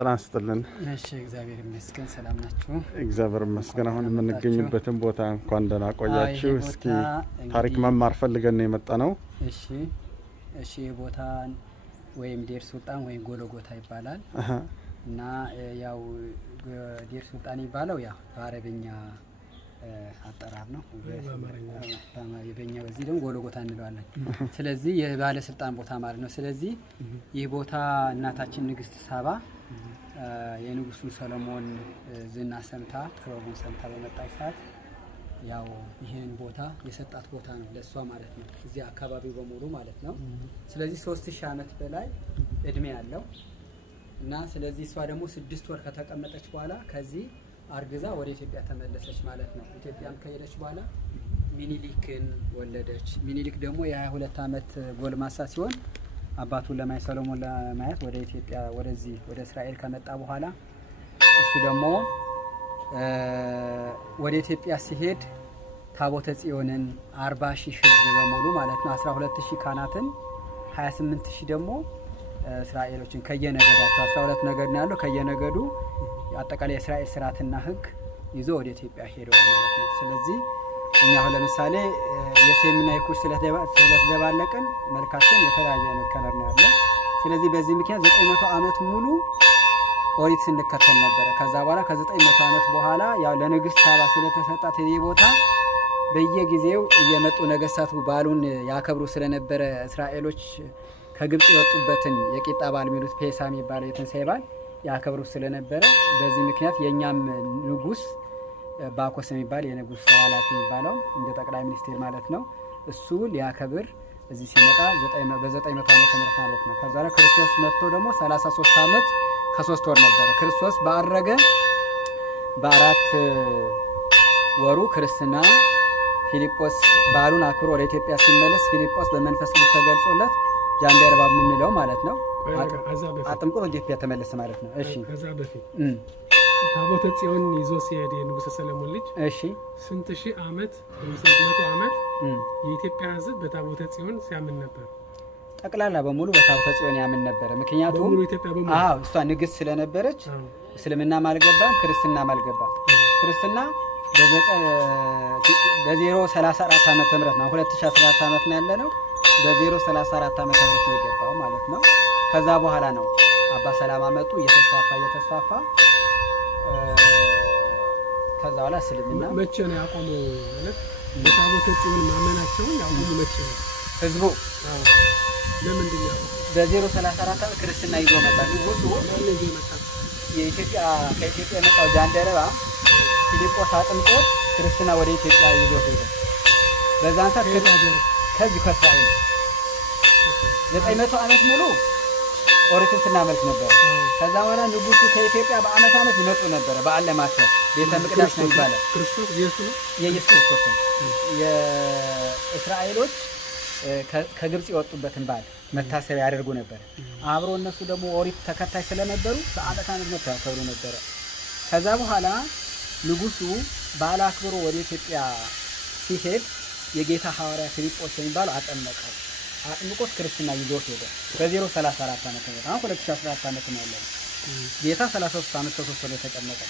ራስጥልን እሺ እግዚአብሔር ይመስገን ሰላም ናችሁ እግዚአብሔር ይመስገን አሁን የምንገኝበትን ቦታ እንኳን ደህና ቆያችሁ እስኪ ታሪክ መማር ፈልገን ነው የመጣነው እሺ ቦታን ወይም ዴር ሱልጣን ወይም ጎልጎታ ይባላል እና ያው ዴር ሱልጣን ይባላል ያው በአረብኛ አጠራር ነው በአማርኛ በዚህ ደግሞ ጎልጎታ እንለዋለን ስለዚህ የባለ ስልጣን ቦታ ማለት ነው ስለዚህ ይህ ቦታ እናታችን ንግስት ሳባ የንጉሱ ሰሎሞን ዝና ሰምታ ጥበቡን ሰምታ በመጣች ሰዓት ያው ይሄን ቦታ የሰጣት ቦታ ነው ለሷ ማለት ነው እዚህ አካባቢው በሙሉ ማለት ነው ስለዚህ 3000 አመት በላይ እድሜ ያለው እና ስለዚህ እሷ ደግሞ 6 ወር ከተቀመጠች በኋላ ከዚህ አርግዛ ወደ ኢትዮጵያ ተመለሰች ማለት ነው ኢትዮጵያም ከሄደች በኋላ ሚኒሊክን ወለደች ሚኒሊክ ደግሞ የ22 አመት ጎልማሳ ሲሆን አባቱን ለማየት ሰሎሞን ለማየት ወደ ኢትዮጵያ ወደዚህ ወደ እስራኤል ከመጣ በኋላ እሱ ደግሞ ወደ ኢትዮጵያ ሲሄድ ታቦተ ጽዮንን 40000 ህዝብ በሙሉ ማለት ነው 12000 ካህናትን 28000 ደግሞ እስራኤሎችን ከየነገዳቸው 12 ነገድ ነው ያለው ከየነገዱ አጠቃላይ የእስራኤል ስርዓትና ህግ ይዞ ወደ ኢትዮጵያ ሄደው ማለት ነው ስለዚህ እኛ አሁን ለምሳሌ የሴምና የኩሽ ስለተደባለቀን መልካችን የተለያየ አይነት ከለር ነው ያለው ስለዚህ በዚህ ምክንያት 900 አመት ሙሉ ኦሪት ስንከተል ነበር ከዛ በኋላ ከ900 አመት በኋላ ያው ለንግስት ሳባ ስለተሰጣት ይሄ ቦታ በየጊዜው እየመጡ ነገስታቱ ባሉን ያከብሩ ስለነበረ እስራኤሎች ከግብጽ የወጡበትን የቂጣ በዓል ሚሉት ፔሳ የሚባለው የትንሳኤ በዓል ያከብሩ ስለነበረ በዚህ ምክንያት የኛም ንጉስ ባኮስ የሚባል የንጉስ ኃላፊ የሚባለው እንደ ጠቅላይ ሚኒስትር ማለት ነው እሱ ሊያከብር እዚህ ሲመጣ በ900 አመት ማለት ነው ከዛ ላይ ክርስቶስ መጥቶ ደግሞ 33 አመት ከ3 ወር ነበር ክርስቶስ ባረገ በአራት ወሩ ክርስትና ፊልጶስ ባሉን አክብሮ ወደ ኢትዮጵያ ሲመለስ ፊልጶስ በመንፈስ ቅዱስ ተገልጾለት ጃንደረባ ምንለው ማለት ነው አጥምቆ ወደ ኢትዮጵያ ተመለሰ ማለት ነው እሺ ከዛ በፊት ታቦተ ጽዮን ይዞ ሲሄድ የንጉስ ሰለሞን ልጅ እሺ ስንት ሺህ አመት ወይም 100 አመት የኢትዮጵያ ህዝብ በታቦተ ጽዮን ሲያምን ነበር ጠቅላላ በሙሉ በታቦተ ጽዮን ያምን ነበር ምክንያቱም እሷ ንግስት ስለነበረች እስልምና ማልገባም ክርስትና ማልገባም ክርስትና በ034 ዓመተ ምህረት ነው 2014 ዓመት ነው ያለነው በ034 ዓመተ ምህረት ነው የገባው ማለት ነው ከዛ በኋላ ነው አባ ሰላማ መጡ እየተስፋፋ ከዛ በኋላ እስልምና መቼ ነው ያቆመው ማለት በታቦተ ጽዮን ማመናቸው ያቆሙ መቼ ነው ህዝቡ ለምንድን ነው በ034 ዓመት ክርስትና ይዞ መጣ ንጉሱ ከኢትዮጵያ የመጣው ጃንደረባ ፊልጶስ አጥምቆ ክርስትና ወደ ኢትዮጵያ ይዞ ሄደ በዛን ሰዓት ከዚህ ከእስራኤል 900 አመት ሙሉ ኦሪትን ስናመልክ ነበር ከዛ በኋላ ንጉሱ ከኢትዮጵያ በአመት አመት ይመጡ ነበር በዓል ለማክበር ቤተ መቅደስ ነው ይባላል ክርስቶስ ኢየሱስ የኢየሱስ ክርስቶስ የእስራኤሎች ከግብጽ የወጡበትን በዓል መታሰቢያ ያደርጉ ነበር አብሮ እነሱ ደግሞ ኦሪት ተከታይ ስለነበሩ በአመት አመት መታሰቢያ ነበር ከዛ በኋላ ንጉሱ በዓል አክብሮ ወደ ኢትዮጵያ ሲሄድ የጌታ ሐዋርያ ፊልጶስ የሚባለው አጠመቀው አጥምቆት ክርስትና ይዞ ሄደ በ034 ዓመት ነው አሁን 2014 ዓመት ነው ያለው ጌታ 33 ዓመት ከ3 ወር ተቀመጠ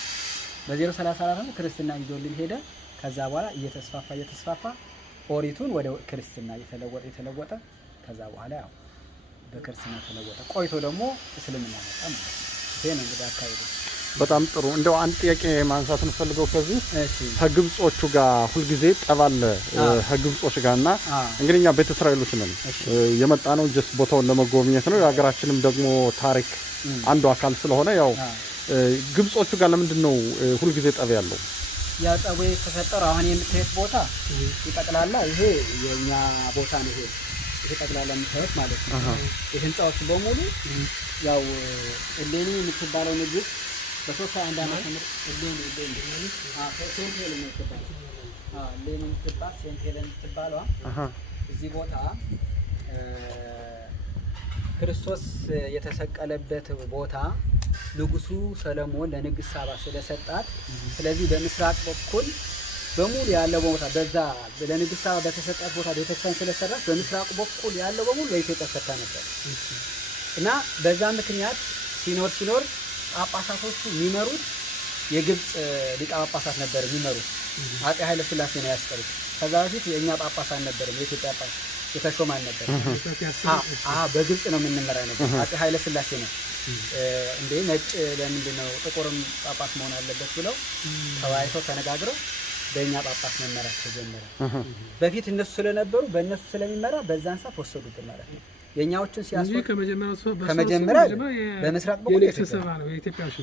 በ034 ዓመት ክርስትና ይዞልን ሄደ ከዛ በኋላ እየተስፋፋ ኦሪቱን ወደ ክርስትና የተለወጠ ከዛ በኋላ ያው በክርስትና ተለወጠ ቆይቶ ደግሞ እስልምና መጣ ማለት ነው ይሄ ነው እንግዲህ አካባቢ በጣም ጥሩ እንደው አንድ ጥያቄ ማንሳት እንፈልገው ከዚህ ከግብጾቹ ጋር ሁሉ ጊዜ ጠባለ ከግብጾች ጋርና እንግዲህኛ ቤተ እስራኤሎች ነን የመጣ ነው ጀስት ቦታውን ለመጎብኘት ነው የሀገራችንም ደግሞ ታሪክ አንዱ አካል ስለሆነ ያው ግብጾቹ ጋር ለምንድን ነው ሁሉ ጊዜ ጠብ ያለው ያ ጠብ የተፈጠረው አሁን የምትሄድ ቦታ ይጠቅላላ ይሄ የኛ ቦታ ነው ይሄ ጠቅላላ የምትሄድ ማለት ነው የህንጻዎች በሙሉ ያው እሌኒ የምትባለው ንግስት በ31 ዓመት ሴንት ሄለን የምትባለው እዚህ ቦታ ክርስቶስ የተሰቀለበት ቦታ ንጉሱ ሰለሞን ለንግስት ሳባ ስለሰጣት ስለዚህ በምስራቅ በኩል በሙሉ ያለው ቦታ በዛ ለንግስት ሳባ በተሰጣት ቦታ ቤተክርስቲያን ስለሰራች በምስራቅ በኩል ያለው በሙሉ ለኢትዮጵያ ሰጣ ነበር እና በዛ ምክንያት ሲኖር ጳጳሳቶቹ የሚመሩት የግብጽ ሊቀ ጳጳሳት ነበር የሚመሩት። አፄ ኃይለ ሥላሴ ነው ያስቀሩት። ከዛ በፊት የኛ ጳጳሳት ነበር የኢትዮጵያ ጳጳስ የተሾማን ነበር። በግብጽ ነው የምንመራ ነበር። አፄ ኃይለ ሥላሴ ነው እንዴ ነጭ ለምንድን ነው ጥቁርም ጳጳስ መሆን አለበት ብለው ተወያይተው ተነጋግረው በእኛ ጳጳስ መመራት ተጀመረ። በፊት እነሱ ስለነበሩ በእነሱ ስለሚመራ በዛን ሰዓት ወሰዱብን ማለት ነው። የኛዎችን ሲያስወጡ ከመጀመሪያ በምስራቅ በኩል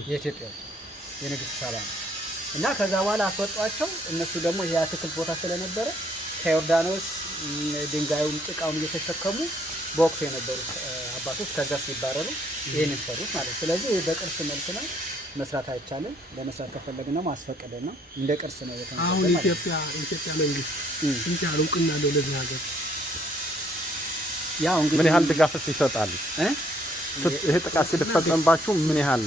የኢትዮጵያ የንግስት ሳባ ነው እና ከዛ በኋላ አስወጧቸው። እነሱ ደግሞ ይሄ አትክልት ቦታ ስለነበረ ከዮርዳኖስ ድንጋዩን ጭቃውን እየተሸከሙ በወቅቱ የነበሩት አባቶች ከዛ ሲባረሩ ይሄንን ሰሩት ማለት። ስለዚህ በቅርስ መልክ ነው መስራት አይቻልም። ለመስራት ከፈለግን ነው ማስፈቀድ ነው እንደ ቅርስ ነው የተነሳው። አሁን ኢትዮጵያ መንግስት ስንት ያህል እውቅና አለው ለዚህ ሀገር? ያው እንግዲህ ምን ያህል ድጋፍስ ይሰጣል? ይሄ ጥቃት ሲፈጸምባችሁ ምን ያህል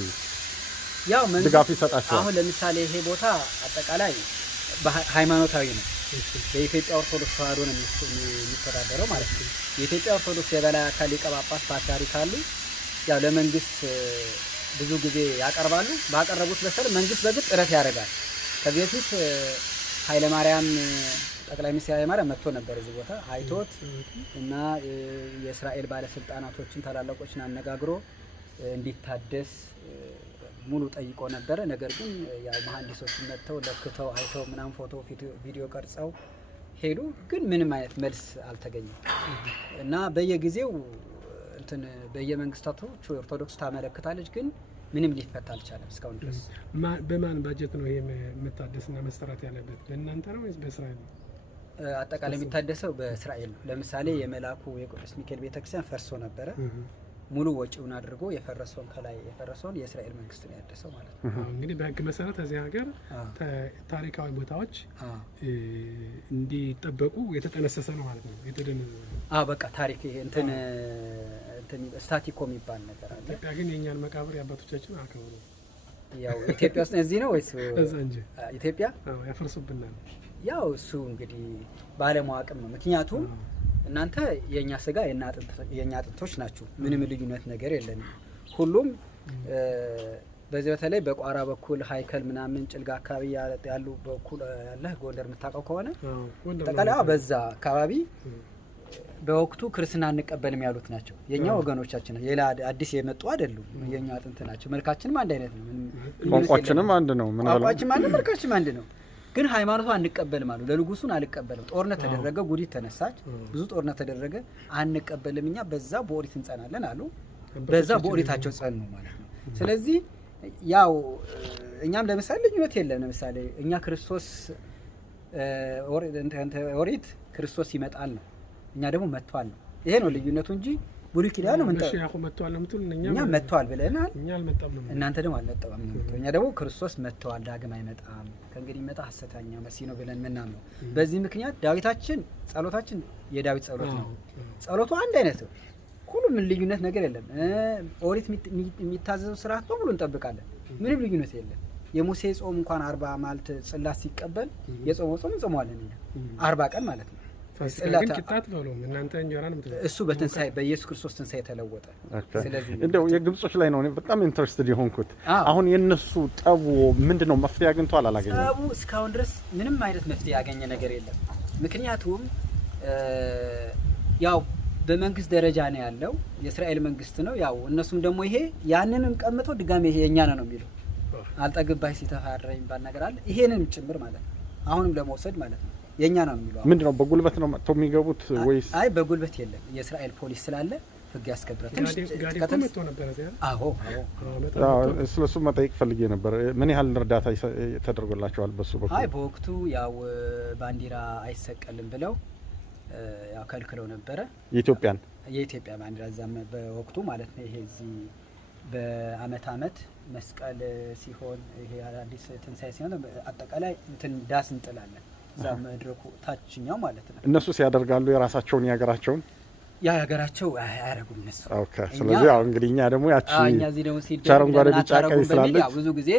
ያው ድጋፍ ይሰጣችኋል? አሁን ለምሳሌ ይሄ ቦታ አጠቃላይ ሃይማኖታዊ ነው። በኢትዮጵያ ኦርቶዶክስ ተዋሕዶ ነው የሚተዳደረው ማለት ነው። የኢትዮጵያ ኦርቶዶክስ የበላይ አካል ሊቀ ጳጳስ ፓትርያርክ አሉ። ያው ለመንግስት ብዙ ጊዜ ያቀርባሉ። ባቀረቡት መሰረት መንግስት በግጥ ጥረት ያደርጋል። ከዚህ በፊት ኃይለማርያም ጠቅላይ ሚኒስትር ኃይለማርያም መጥቶ ነበር እዚህ ቦታ አይቶት እና የእስራኤል ባለስልጣናቶችን ታላላቆችን አነጋግሮ እንዲታደስ ሙሉ ጠይቆ ነበረ። ነገር ግን ያው መሐንዲሶችን መጥተው ለክተው አይተው ምናምን ፎቶ ቪዲዮ ቀርጸው ሄዱ። ግን ምንም አይነት መልስ አልተገኘም እና በየጊዜው እንትን በየመንግስታቶች ኦርቶዶክስ ታመለክታለች፣ ግን ምንም ሊፈታ አልቻለም እስካሁን ድረስ። በማን ባጀት ነው ይሄ መታደስና መሰራት ያለበት? በእናንተ ነው ወይስ በእስራኤል ነው? አጠቃላይ የሚታደሰው በእስራኤል ነው። ለምሳሌ የመላኩ የቅዱስ ሚካኤል ቤተክርስቲያን ፈርሶ ነበረ። ሙሉ ወጪውን አድርጎ የፈረሰውን ከላይ የፈረሰውን የእስራኤል መንግስት ነው ያደሰው ማለት ነው። እንግዲህ በህግ መሰረት እዚህ ሀገር ታሪካዊ ቦታዎች እንዲጠበቁ የተጠነሰሰ ነው ማለት ነው። በቃ ታሪክ እንትን ስታቲኮ የሚባል ነገር አለ። ኢትዮጵያ ግን የኛን መቃብር የአባቶቻችን አከብሩ። ያው ኢትዮጵያ ውስጥ እዚህ ነው ወይስ እዛ እንጂ ኢትዮጵያ ያፈርሱብናል። ያው እሱ እንግዲህ ባለማወቅም ነው። ምክንያቱም እናንተ የኛ ስጋ የኛ አጥንቶች ናችሁ። ምንም ልዩነት ነገር የለንም። ሁሉም በዚህ በተለይ በቋራ በኩል ሃይከል ምናምን ጭልጋ አካባቢ ያሉ በኩል ያለ ጎንደር የምታውቀው ከሆነ ተቀላው በዛ አካባቢ በወቅቱ ክርስትና አንቀበልም ያሉት ናቸው። የኛ ወገኖቻችን ነው። ሌላ አዲስ የመጡ አይደሉም። የኛ አጥንት ናቸው። መልካችንም አንድ አይነት ነው። ቋንቋችንም አንድ ነው። ቋንቋችንም አንድ መልካችንም አንድ ነው። ግን ሃይማኖቱ አንቀበልም አሉ። ለንጉሱን አልቀበልም። ጦርነት ተደረገ፣ ጉዲት ተነሳች፣ ብዙ ጦርነት ተደረገ። አንቀበልም እኛ በዛ በኦሪት እንጸናለን አሉ። በዛ በኦሪታቸው ጸኑ ማለት ነው። ስለዚህ ያው እኛም ለምሳሌ ልዩነት የለም። ለምሳሌ እኛ ክርስቶስ ኦሪት ክርስቶስ ይመጣል ነው፣ እኛ ደግሞ መጥቷል ነው። ይሄ ነው ልዩነቱ እንጂ ብሉይ ኪዳን ነው እኛ መጥቷል ብለናል፣ እናንተ ደግሞ አልመጣም ነው። እኛ ደግሞ ክርስቶስ መጥቷል ዳግም አይመጣም ከእንግዲህ ይመጣ ሐሰተኛ መሲህ ነው ብለን ምናምን ነው። በዚህ ምክንያት ዳዊታችን ጸሎታችን የዳዊት ጸሎት ነው። ጸሎቱ አንድ አይነት ነው። ሁሉም ልዩነት ነገር የለም። ኦሪት የሚታዘዘው ስርዓት በሙሉ እንጠብቃለን። ምንም ልዩነት የለም። የሙሴ ጾም እንኳን 40 ማለት ጽላት ሲቀበል የጾም ጾም እንጾማለን እኛ 40 ቀን ማለት ነው። እሱ በትንሳኤ በኢየሱስ ክርስቶስ ትንሳኤ ተለወጠ። ስለዚህ እንደው የግብጾች ላይ ነው በጣም ኢንትረስትድ የሆንኩት። አሁን የነሱ ጠቡ ምንድነው? መፍትሄ አግኝቷል? አላገኘም? ጠቡ እስካሁን ድረስ ምንም አይነት መፍትሄ ያገኘ ነገር የለም። ምክንያቱም ያው በመንግስት ደረጃ ነው ያለው፣ የእስራኤል መንግስት ነው። ያው እነሱም ደግሞ ይሄ ያንንም ቀምተው ድጋሜ ይሄ የኛ ነው የሚለው አልጠግባይ ሲተፋራ የሚባል ነገር አለ። ይሄንም ጭምር ማለት ነው አሁንም ለመውሰድ ማለት ነው የኛ ነው የሚለው። ምንድነው በጉልበት ነው መጥተው የሚገቡት ወይስ? አይ በጉልበት የለም። የእስራኤል ፖሊስ ስላለ ህግ ያስከብራል። ስለሱ መጠየቅ ፈልጌ ነበር። ምን ያህል እርዳታ ተደርጎላቸዋል በሱ በኩል? አይ በወቅቱ ያው ባንዲራ አይሰቀልም ብለው ያው ከልክለው ነበረ የኢትዮጵያ ባንዲራ እዛም በወቅቱ ማለት ነው። ይሄ እዚህ በአመት መስቀል ሲሆን ይሄ አዲስ ትንሳኤ ሲሆን አጠቃላይ እንትን ዳስ እንጥላለን እዛ መድረኩ ታችኛው ማለት ነው። እነሱ ሲያደርጋሉ የራሳቸውን ያገራቸውን ያገራቸው አያረጉም እነሱ። ኦኬ። ስለዚህ ያው እንግዲህ እኛ ደግሞ ያቺ እኛ እዚህ ደግሞ ሲደረግ ቢጫ ቀይ ስላለች ብዙ ጊዜ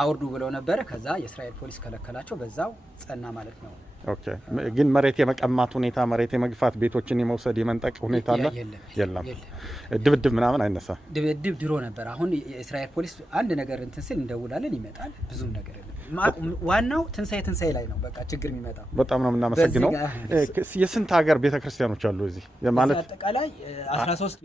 አውርዱ ብለው ነበረ። ከዛ የእስራኤል ፖሊስ ከለከላቸው፣ በዛው ጸና ማለት ነው። ኦኬ ግን መሬት የመቀማት ሁኔታ መሬት የመግፋት ቤቶችን የመውሰድ የመንጠቅ ሁኔታ አለ የለም ድብድብ ምናምን አይነሳ ድብድብ ድሮ ነበር አሁን የእስራኤል ፖሊስ አንድ ነገር እንትን ሲል እንደውላለን ይመጣል ብዙም ነገር ዋናው ትንሳኤ ላይ ነው በቃ ችግር የሚመጣው በጣም ነው እናመሰግነው የስንት ሀገር ቤተክርስቲያኖች አሉ እዚህ ማለት አጠቃላይ 13